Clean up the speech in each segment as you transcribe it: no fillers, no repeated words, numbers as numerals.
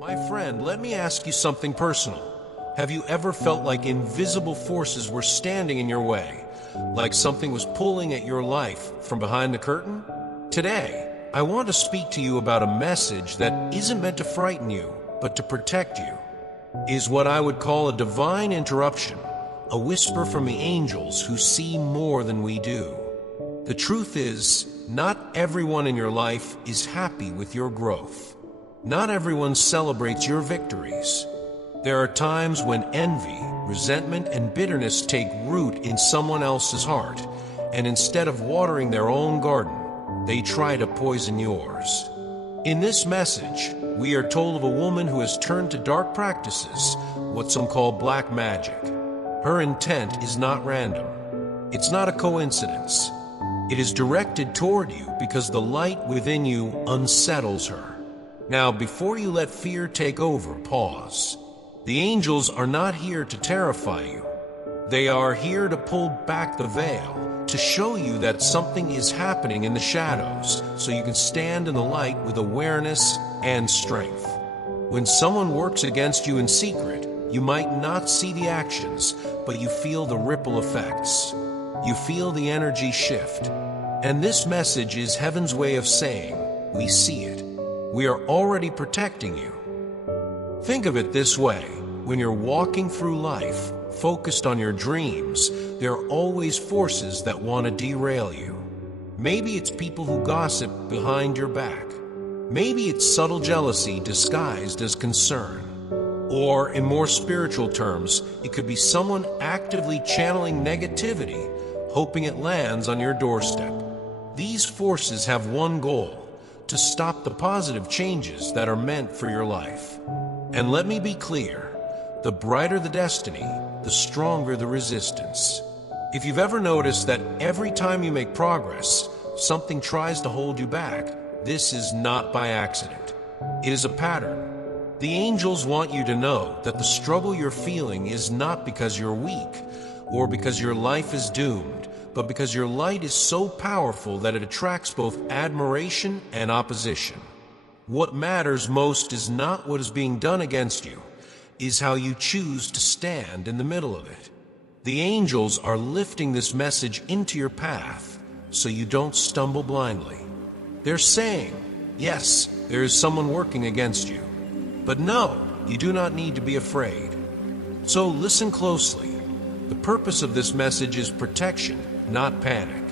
My friend, let me ask you something personal. Have you ever felt like invisible forces were standing in your way? Like something was pulling at your life from behind the curtain? Today, I want to speak to you about a message that isn't meant to frighten you, but to protect you. Is what I would call a divine interruption, a whisper from the angels who see more than we do. The truth is, not everyone in your life is happy with your growth. Not everyone celebrates your victories. There are times when envy, resentment, and bitterness take root in someone else's heart, and instead of watering their own garden, they try to poison yours. In this message, we are told of a woman who has turned to dark practices, what some call black magic. Her intent is not random. It's not a coincidence. It is directed toward you because the light within you unsettles her. Now, before you let fear take over, pause. The angels are not here to terrify you. They are here to pull back the veil, to show you that something is happening in the shadows, so you can stand in the light with awareness and strength. When someone works against you in secret, you might not see the actions, but you feel the ripple effects. You feel the energy shift. And this message is heaven's way of saying, we see it. We are already protecting you. Think of it this way. When you're walking through life, focused on your dreams, there are always forces that want to derail you. Maybe it's people who gossip behind your back. Maybe it's subtle jealousy disguised as concern. Or, in more spiritual terms, it could be someone actively channeling negativity, hoping it lands on your doorstep. These forces have one goal: to stop the positive changes that are meant for your life. And let me be clear, the brighter the destiny, the stronger the resistance. If you've ever noticed that every time you make progress, something tries to hold you back, this is not by accident. It is a pattern. The angels want you to know that the struggle you're feeling is not because you're weak or because your life is doomed, but because your light is so powerful that it attracts both admiration and opposition. What matters most is not what is being done against you, is how you choose to stand in the middle of it. The angels are lifting this message into your path so you don't stumble blindly. They're saying, yes, there is someone working against you, but no, you do not need to be afraid. So listen closely. The purpose of this message is protection, not panic.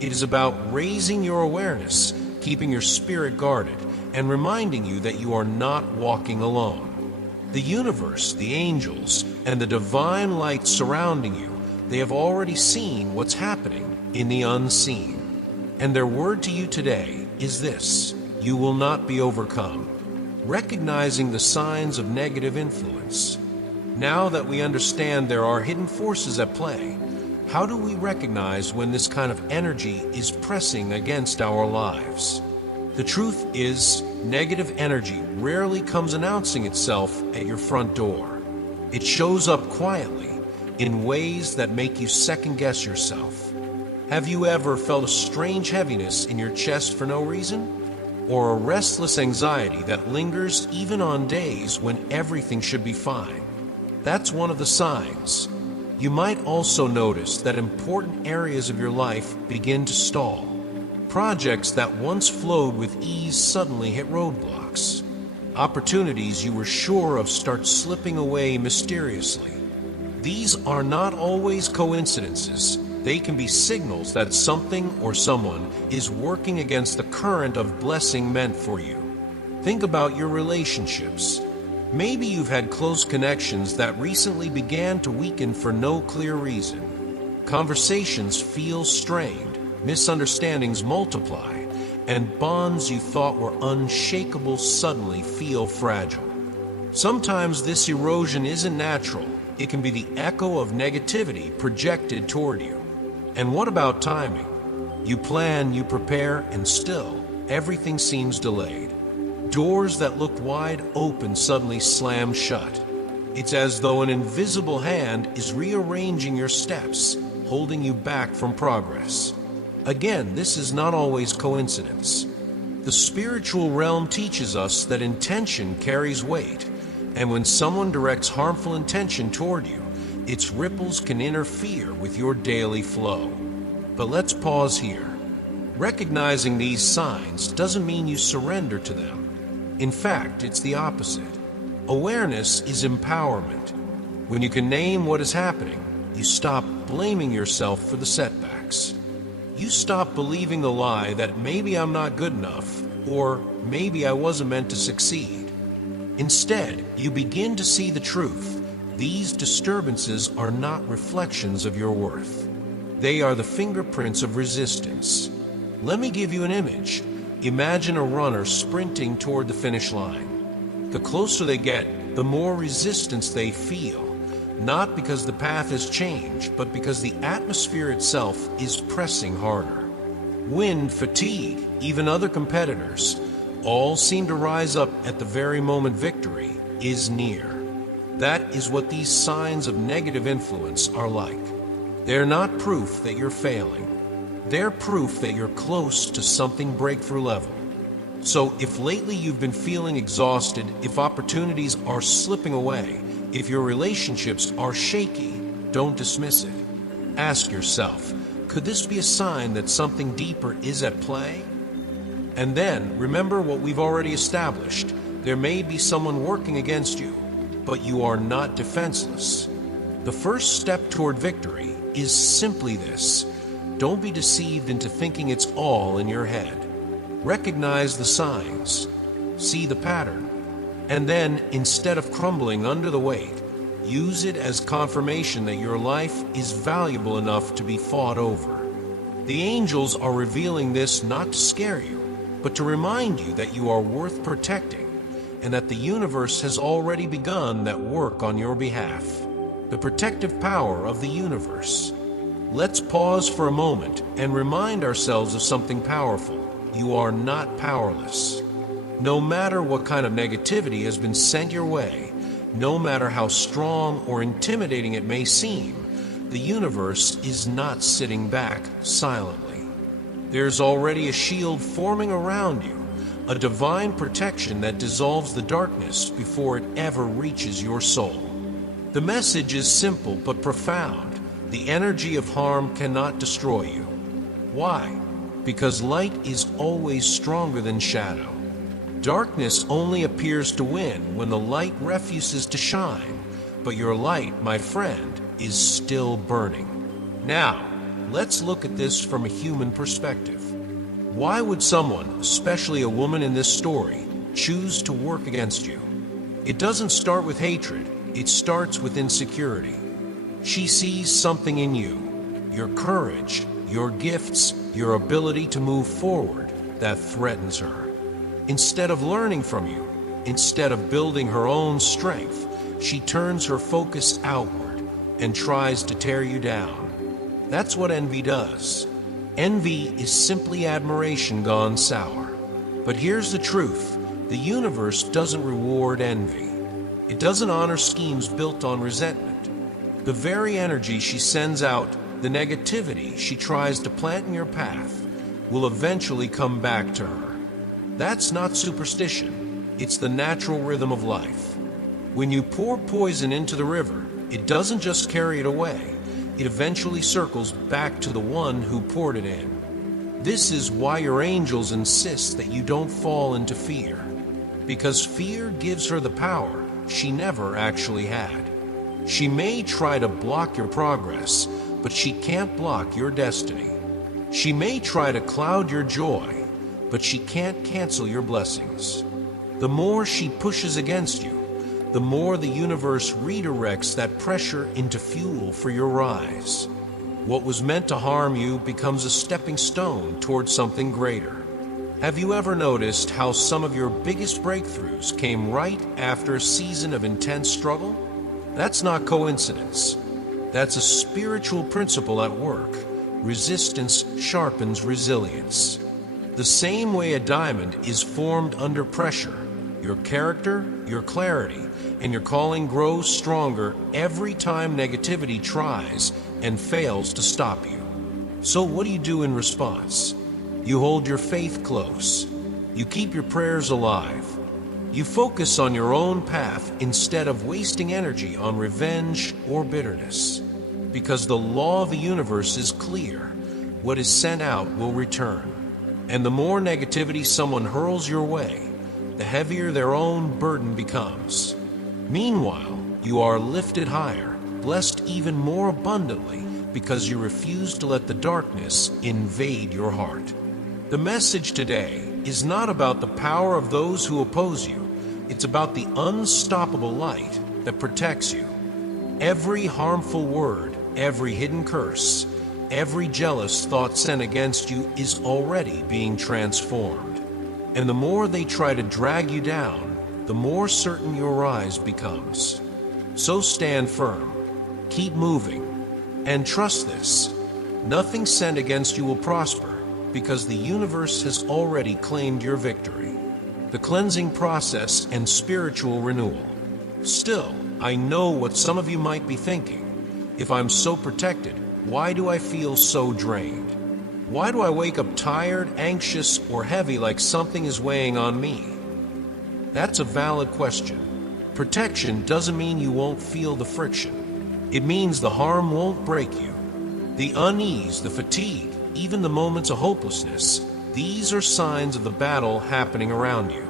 It is about raising your awareness, keeping your spirit guarded, and reminding you that you are not walking alone. The universe, the angels, and the divine light surrounding you, they have already seen what's happening in the unseen. And their word to you today is this: you will not be overcome. Recognizing the signs of negative influence. Now that we understand there are hidden forces at play, how do we recognize when this kind of energy is pressing against our lives? The truth is, negative energy rarely comes announcing itself at your front door. It shows up quietly, in ways that make you second-guess yourself. Have you ever felt a strange heaviness in your chest for no reason? Or a restless anxiety that lingers even on days when everything should be fine? That's one of the signs. You might also notice that important areas of your life begin to stall. Projects that once flowed with ease suddenly hit roadblocks. Opportunities you were sure of start slipping away mysteriously. These are not always coincidences. They can be signals that something or someone is working against the current of blessing meant for you. Think about your relationships. Maybe you've had close connections that recently began to weaken for no clear reason. Conversations feel strained, misunderstandings multiply, and bonds you thought were unshakable suddenly feel fragile. Sometimes this erosion isn't natural. It can be the echo of negativity projected toward you. And what about timing? You plan, you prepare, and still, everything seems delayed. Doors that looked wide open suddenly slam shut. It's as though an invisible hand is rearranging your steps, holding you back from progress. Again, this is not always coincidence. The spiritual realm teaches us that intention carries weight, and when someone directs harmful intention toward you, its ripples can interfere with your daily flow. But let's pause here. Recognizing these signs doesn't mean you surrender to them. In fact, it's the opposite. Awareness is empowerment. When you can name what is happening, you stop blaming yourself for the setbacks. You stop believing the lie that maybe I'm not good enough, or maybe I wasn't meant to succeed. Instead, you begin to see the truth. These disturbances are not reflections of your worth. They are the fingerprints of resistance. Let me give you an image. Imagine a runner sprinting toward the finish line. The closer they get, the more resistance they feel. Not because the path has changed, but because the atmosphere itself is pressing harder. Wind, fatigue, even other competitors, all seem to rise up at the very moment victory is near. That is what these signs of negative influence are like. They're not proof that you're failing. They're proof that you're close to something breakthrough level. So if lately you've been feeling exhausted, if opportunities are slipping away, if your relationships are shaky, don't dismiss it. Ask yourself, could this be a sign that something deeper is at play? And then, remember what we've already established. There may be someone working against you, but you are not defenseless. The first step toward victory is simply this. Don't be deceived into thinking it's all in your head. Recognize the signs, see the pattern, and then, instead of crumbling under the weight, use it as confirmation that your life is valuable enough to be fought over. The angels are revealing this not to scare you, but to remind you that you are worth protecting, and that the universe has already begun that work on your behalf. The protective power of the universe. Let's pause for a moment and remind ourselves of something powerful. You are not powerless. No matter what kind of negativity has been sent your way, no matter how strong or intimidating it may seem, the universe is not sitting back silently. There's already a shield forming around you, a divine protection that dissolves the darkness before it ever reaches your soul. The message is simple but profound. The energy of harm cannot destroy you. Why? Because light is always stronger than shadow. Darkness only appears to win when the light refuses to shine, but your light, my friend, is still burning. Now, let's look at this from a human perspective. Why would someone, especially a woman in this story, choose to work against you? It doesn't start with hatred, it starts with insecurity. She sees something in you, your courage, your gifts, your ability to move forward, that threatens her. Instead of learning from you, instead of building her own strength, she turns her focus outward and tries to tear you down. That's what envy does. Envy is simply admiration gone sour. But here's the truth. The universe doesn't reward envy. It doesn't honor schemes built on resentment. The very energy she sends out, the negativity she tries to plant in your path, will eventually come back to her. That's not superstition. It's the natural rhythm of life. When you pour poison into the river, it doesn't just carry it away. It eventually circles back to the one who poured it in. This is why your angels insist that you don't fall into fear. Because fear gives her the power she never actually had. She may try to block your progress, but she can't block your destiny. She may try to cloud your joy, but she can't cancel your blessings. The more she pushes against you, the more the universe redirects that pressure into fuel for your rise. What was meant to harm you becomes a stepping stone towards something greater. Have you ever noticed how some of your biggest breakthroughs came right after a season of intense struggle? That's not coincidence. That's a spiritual principle at work. Resistance sharpens resilience. The same way a diamond is formed under pressure, your character, your clarity, and your calling grows stronger every time negativity tries and fails to stop you. So what do you do in response? You hold your faith close. You keep your prayers alive. You focus on your own path instead of wasting energy on revenge or bitterness. Because the law of the universe is clear. What is sent out will return. And the more negativity someone hurls your way, the heavier their own burden becomes. Meanwhile, you are lifted higher, blessed even more abundantly, because you refuse to let the darkness invade your heart. The message today is not about the power of those who oppose you. It's about the unstoppable light that protects you. Every harmful word, every hidden curse, every jealous thought sent against you is already being transformed. And the more they try to drag you down, the more certain your rise becomes. So stand firm, keep moving, and trust this. Nothing sent against you will prosper, because the universe has already claimed your victory. The cleansing process and spiritual renewal. Still, I know what some of you might be thinking. If I'm so protected, why do I feel so drained? Why do I wake up tired, anxious, or heavy like something is weighing on me? That's a valid question. Protection doesn't mean you won't feel the friction. It means the harm won't break you. The unease, the fatigue, even the moments of hopelessness, these are signs of the battle happening around you.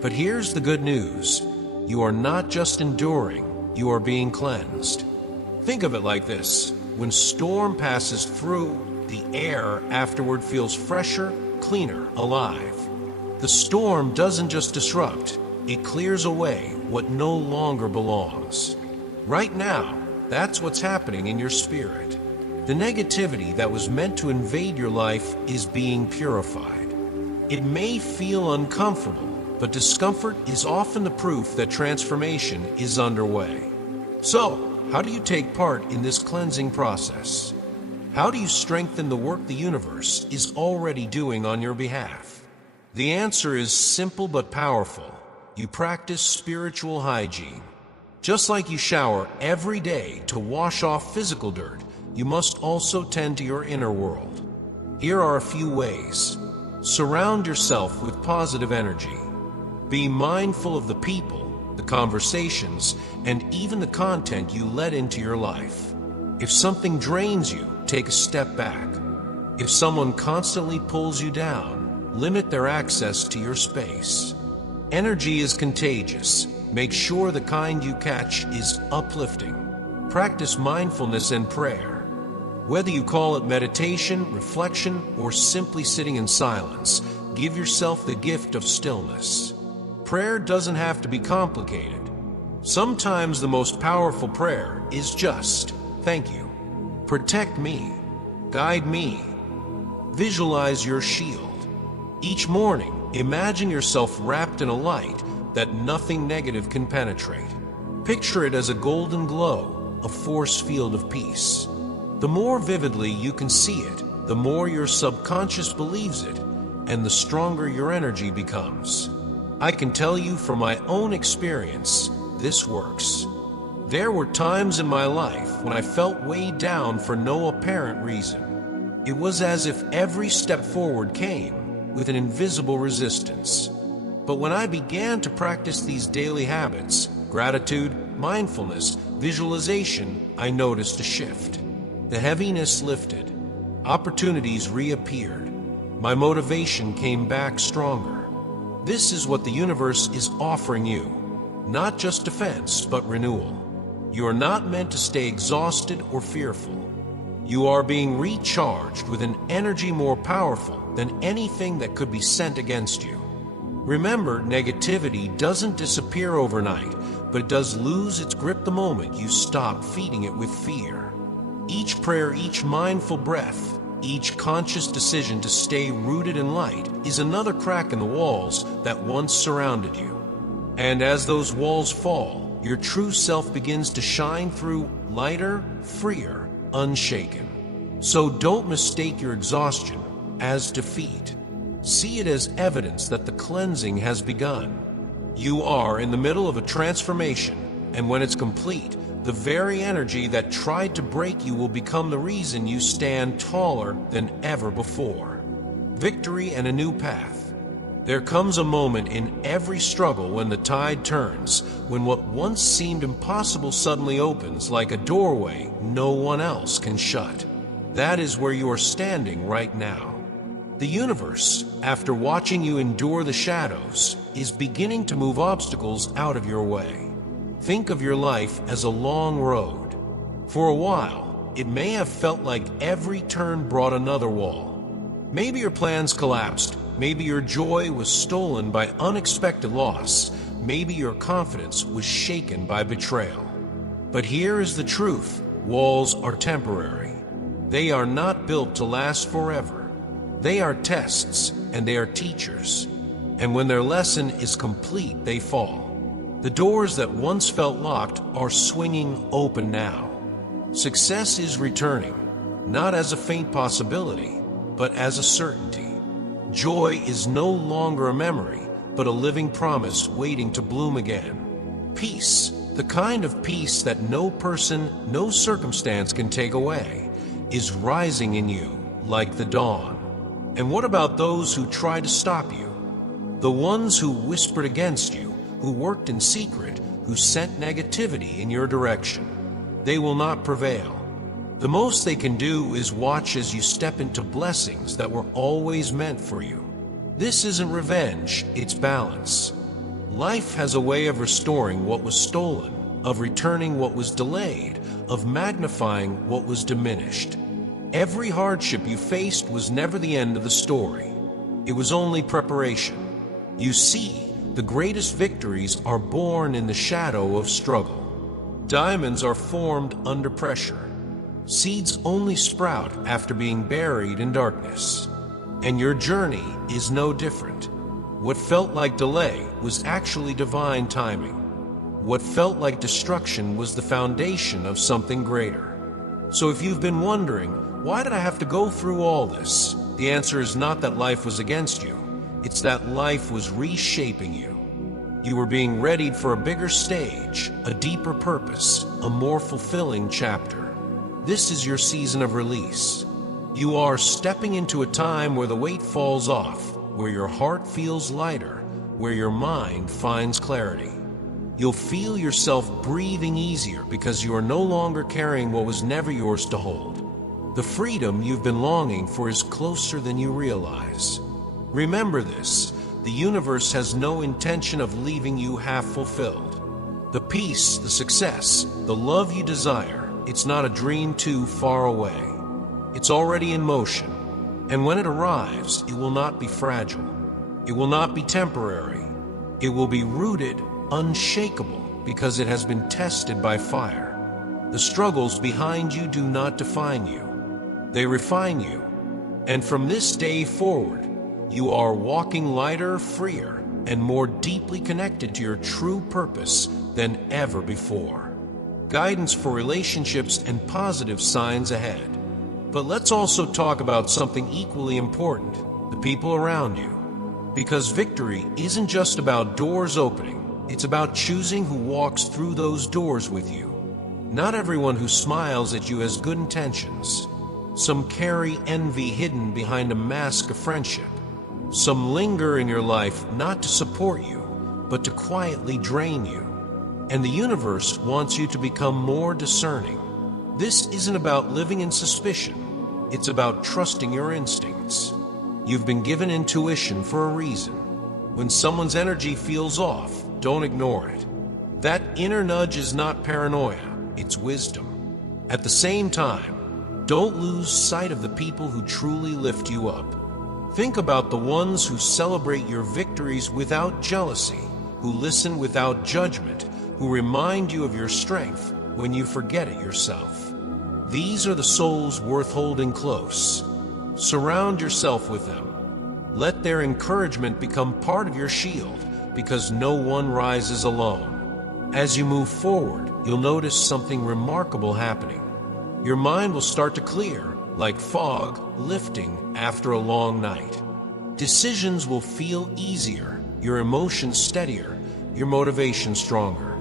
But here's the good news. You are not just enduring, you are being cleansed. Think of it like this. When storm passes through, the air afterward feels fresher, cleaner, alive. The storm doesn't just disrupt, it clears away what no longer belongs. Right now, that's what's happening in your spirit. The negativity that was meant to invade your life is being purified. It may feel uncomfortable, but discomfort is often the proof that transformation is underway. So, how do you take part in this cleansing process? How do you strengthen the work the universe is already doing on your behalf? The answer is simple but powerful. You practice spiritual hygiene. Just like you shower every day to wash off physical dirt, you must also tend to your inner world. Here are a few ways. Surround yourself with positive energy. Be mindful of the people, the conversations, and even the content you let into your life. If something drains you, take a step back. If someone constantly pulls you down, limit their access to your space. Energy is contagious. Make sure the kind you catch is uplifting. Practice mindfulness and prayer. Whether you call it meditation, reflection, or simply sitting in silence, give yourself the gift of stillness. Prayer doesn't have to be complicated. Sometimes the most powerful prayer is just, "Thank you. Protect me. Guide me." Visualize your shield. Each morning, imagine yourself wrapped in a light that nothing negative can penetrate. Picture it as a golden glow, a force field of peace. The more vividly you can see it, the more your subconscious believes it, and the stronger your energy becomes. I can tell you from my own experience, this works. There were times in my life when I felt weighed down for no apparent reason. It was as if every step forward came with an invisible resistance. But when I began to practice these daily habits, gratitude, mindfulness, visualization, I noticed a shift. The heaviness lifted. Opportunities reappeared. My motivation came back stronger. This is what the universe is offering you. Not just defense, but renewal. You are not meant to stay exhausted or fearful. You are being recharged with an energy more powerful than anything that could be sent against you. Remember, negativity doesn't disappear overnight, but it does lose its grip the moment you stop feeding it with fear. Each prayer, each mindful breath, each conscious decision to stay rooted in light is another crack in the walls that once surrounded you. And as those walls fall, your true self begins to shine through, lighter, freer, unshaken. So don't mistake your exhaustion as defeat. See it as evidence that the cleansing has begun. You are in the middle of a transformation, and when it's complete, the very energy that tried to break you will become the reason you stand taller than ever before. Victory and a new path. There comes a moment in every struggle when the tide turns, when what once seemed impossible suddenly opens like a doorway no one else can shut. That is where you are standing right now. The universe, after watching you endure the shadows, is beginning to move obstacles out of your way. Think of your life as a long road. For a while, it may have felt like every turn brought another wall. Maybe your plans collapsed. Maybe your joy was stolen by unexpected loss. Maybe your confidence was shaken by betrayal. But here is the truth. Walls are temporary. They are not built to last forever. They are tests, and they are teachers. And when their lesson is complete, they fall. The doors that once felt locked are swinging open now. Success is returning, not as a faint possibility, but as a certainty. Joy is no longer a memory, but a living promise waiting to bloom again. Peace, the kind of peace that no person, no circumstance can take away, is rising in you like the dawn. And what about those who try to stop you? The ones who whispered against you, who worked in secret, who sent negativity in your direction. They will not prevail. The most they can do is watch as you step into blessings that were always meant for you. This isn't revenge, it's balance. Life has a way of restoring what was stolen, of returning what was delayed, of magnifying what was diminished. Every hardship you faced was never the end of the story. It was only preparation. You see, the greatest victories are born in the shadow of struggle. Diamonds are formed under pressure. Seeds only sprout after being buried in darkness. And your journey is no different. What felt like delay was actually divine timing. What felt like destruction was the foundation of something greater. So if you've been wondering, why did I have to go through all this? The answer is not that life was against you. It's that life was reshaping you. You were being readied for a bigger stage, a deeper purpose, a more fulfilling chapter. This is your season of release. You are stepping into a time where the weight falls off, where your heart feels lighter, where your mind finds clarity. You'll feel yourself breathing easier because you are no longer carrying what was never yours to hold. The freedom you've been longing for is closer than you realize. Remember this, the universe has no intention of leaving you half fulfilled. The peace, the success, the love you desire, it's not a dream too far away. It's already in motion. And when it arrives, it will not be fragile. It will not be temporary. It will be rooted, unshakable, because it has been tested by fire. The struggles behind you do not define you. They refine you. And from this day forward, you are walking lighter, freer, and more deeply connected to your true purpose than ever before. Guidance for relationships and positive signs ahead. But let's also talk about something equally important, the people around you. Because victory isn't just about doors opening, it's about choosing who walks through those doors with you. Not everyone who smiles at you has good intentions. Some carry envy hidden behind a mask of friendship. Some linger in your life not to support you, but to quietly drain you. And the universe wants you to become more discerning. This isn't about living in suspicion. It's about trusting your instincts. You've been given intuition for a reason. When someone's energy feels off, don't ignore it. That inner nudge is not paranoia, it's wisdom. At the same time, don't lose sight of the people who truly lift you up. Think about the ones who celebrate your victories without jealousy, who listen without judgment, who remind you of your strength when you forget it yourself. These are the souls worth holding close. Surround yourself with them. Let their encouragement become part of your shield, because no one rises alone. As you move forward, you'll notice something remarkable happening. Your mind will start to clear, like fog lifting after a long night. Decisions will feel easier, your emotions steadier, your motivation stronger.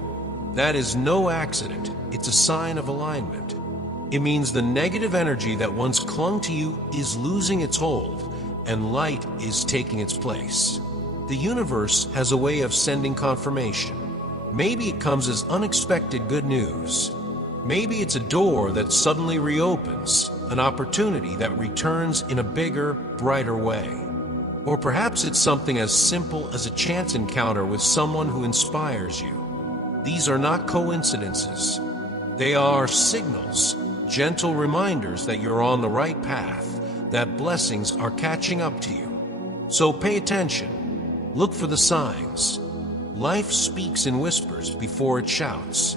That is no accident, it's a sign of alignment. It means the negative energy that once clung to you is losing its hold, and light is taking its place. The universe has a way of sending confirmation. Maybe it comes as unexpected good news. Maybe it's a door that suddenly reopens, an opportunity that returns in a bigger, brighter way. Or perhaps it's something as simple as a chance encounter with someone who inspires you. These are not coincidences. They are signals, gentle reminders that you're on the right path, that blessings are catching up to you. So pay attention. Look for the signs. Life speaks in whispers before it shouts.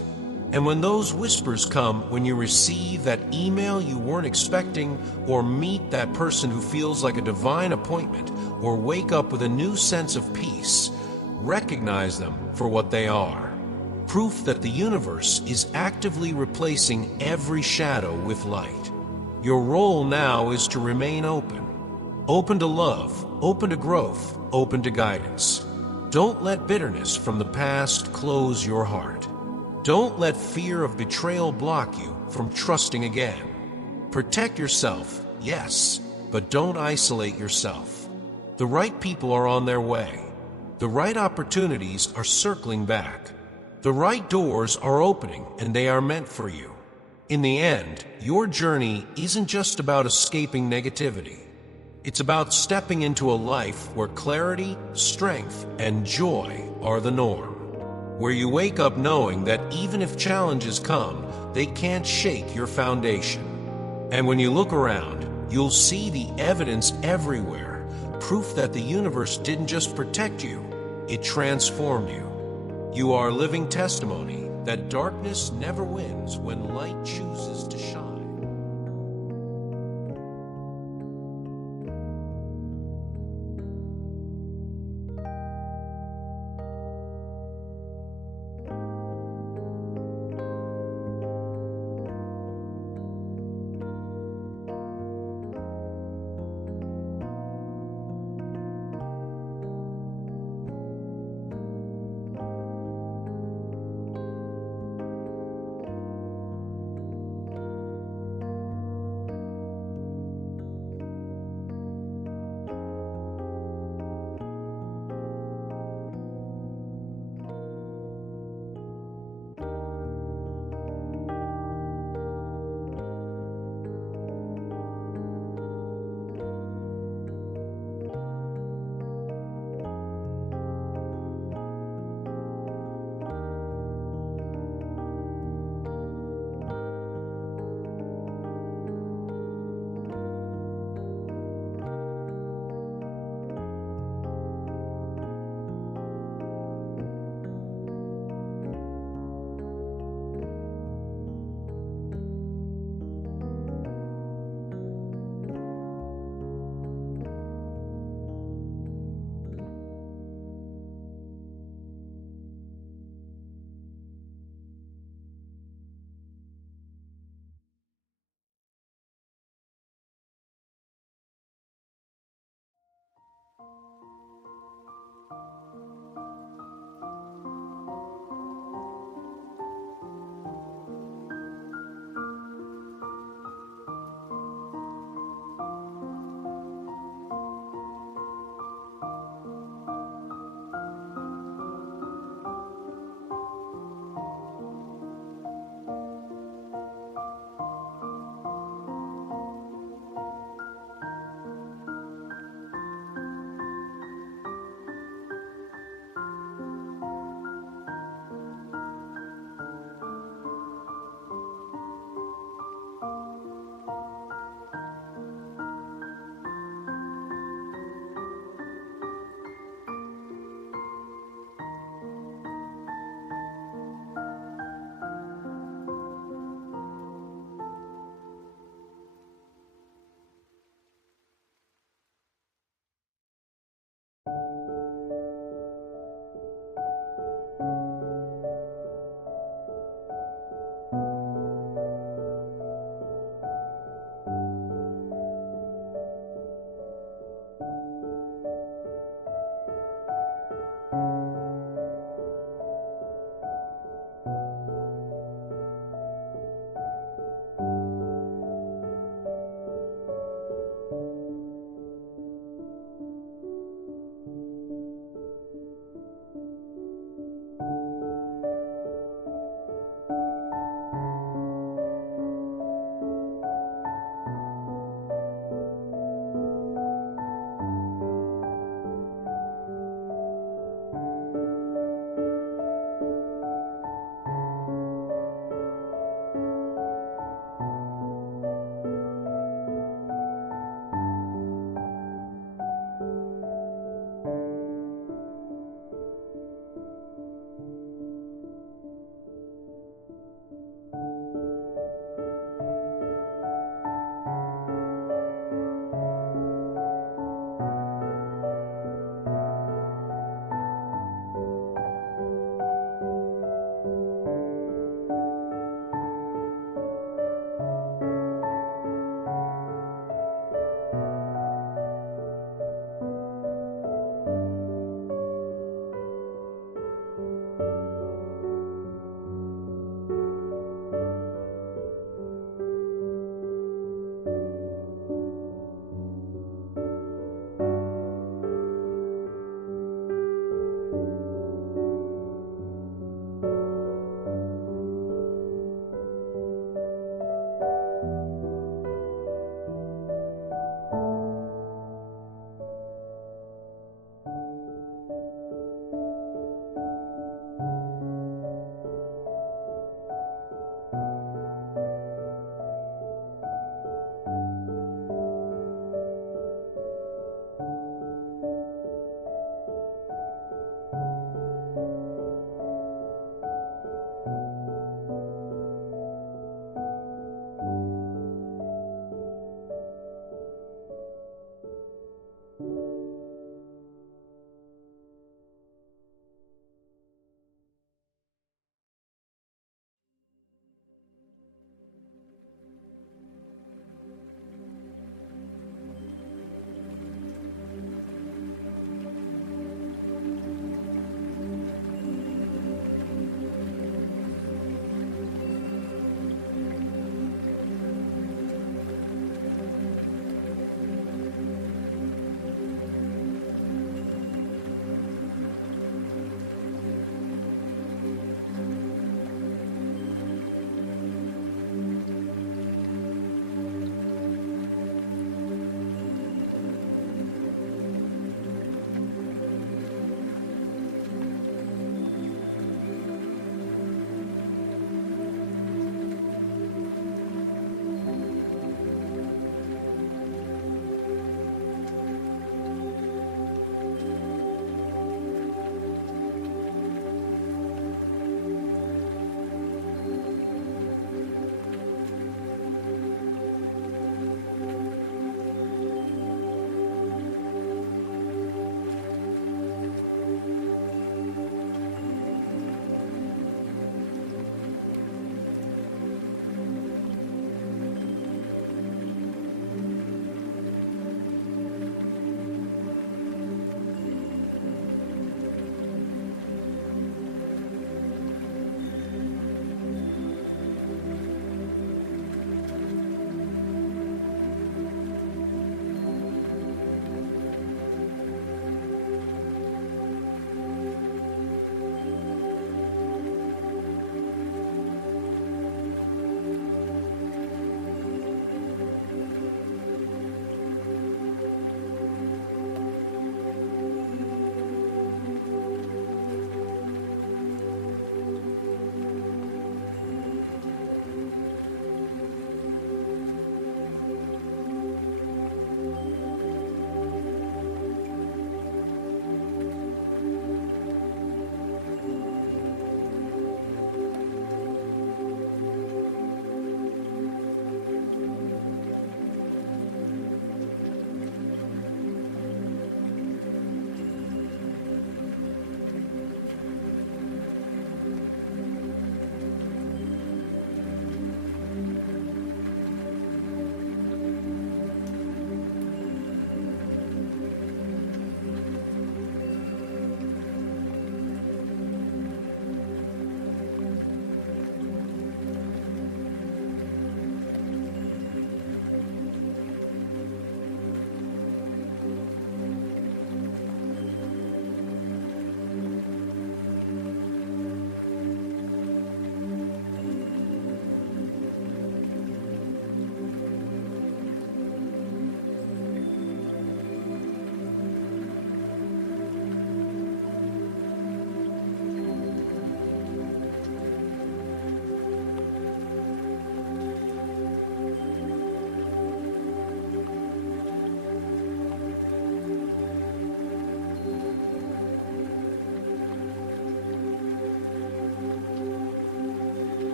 And when those whispers come, when you receive that email you weren't expecting, or meet that person who feels like a divine appointment, or wake up with a new sense of peace, recognize them for what they are. Proof that the universe is actively replacing every shadow with light. Your role now is to remain open. Open to love, open to growth, open to guidance. Don't let bitterness from the past close your heart. Don't let fear of betrayal block you from trusting again. Protect yourself, yes, but don't isolate yourself. The right people are on their way. The right opportunities are circling back. The right doors are opening, and they are meant for you. In the end, your journey isn't just about escaping negativity. It's about stepping into a life where clarity, strength, and joy are the norm. Where you wake up knowing that even if challenges come, they can't shake your foundation. And when you look around, you'll see the evidence everywhere, proof that the universe didn't just protect you, it transformed you. You are living testimony that darkness never wins when light chooses to shine.